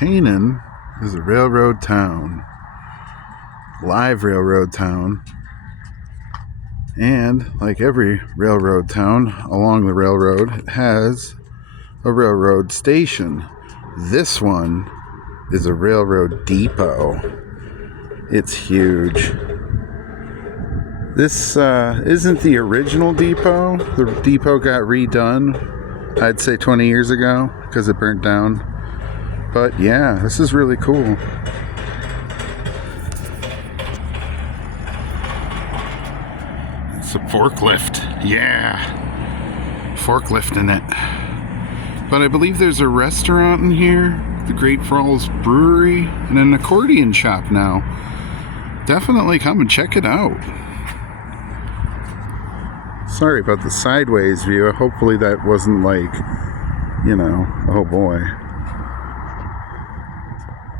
Canaan is a railroad town, live railroad town, and like every railroad town along the railroad, it has a railroad station. This one is a railroad depot. It's huge. This isn't the original depot. The depot got redone, I'd say 20 years ago, because it burnt down. But yeah, this is really cool. It's a forklift. Yeah. Forklift in it. But I believe there's a restaurant in here, the Great Falls Brewery, and an accordion shop now. Definitely come and check it out. Sorry about the sideways view. Hopefully that wasn't like, oh boy.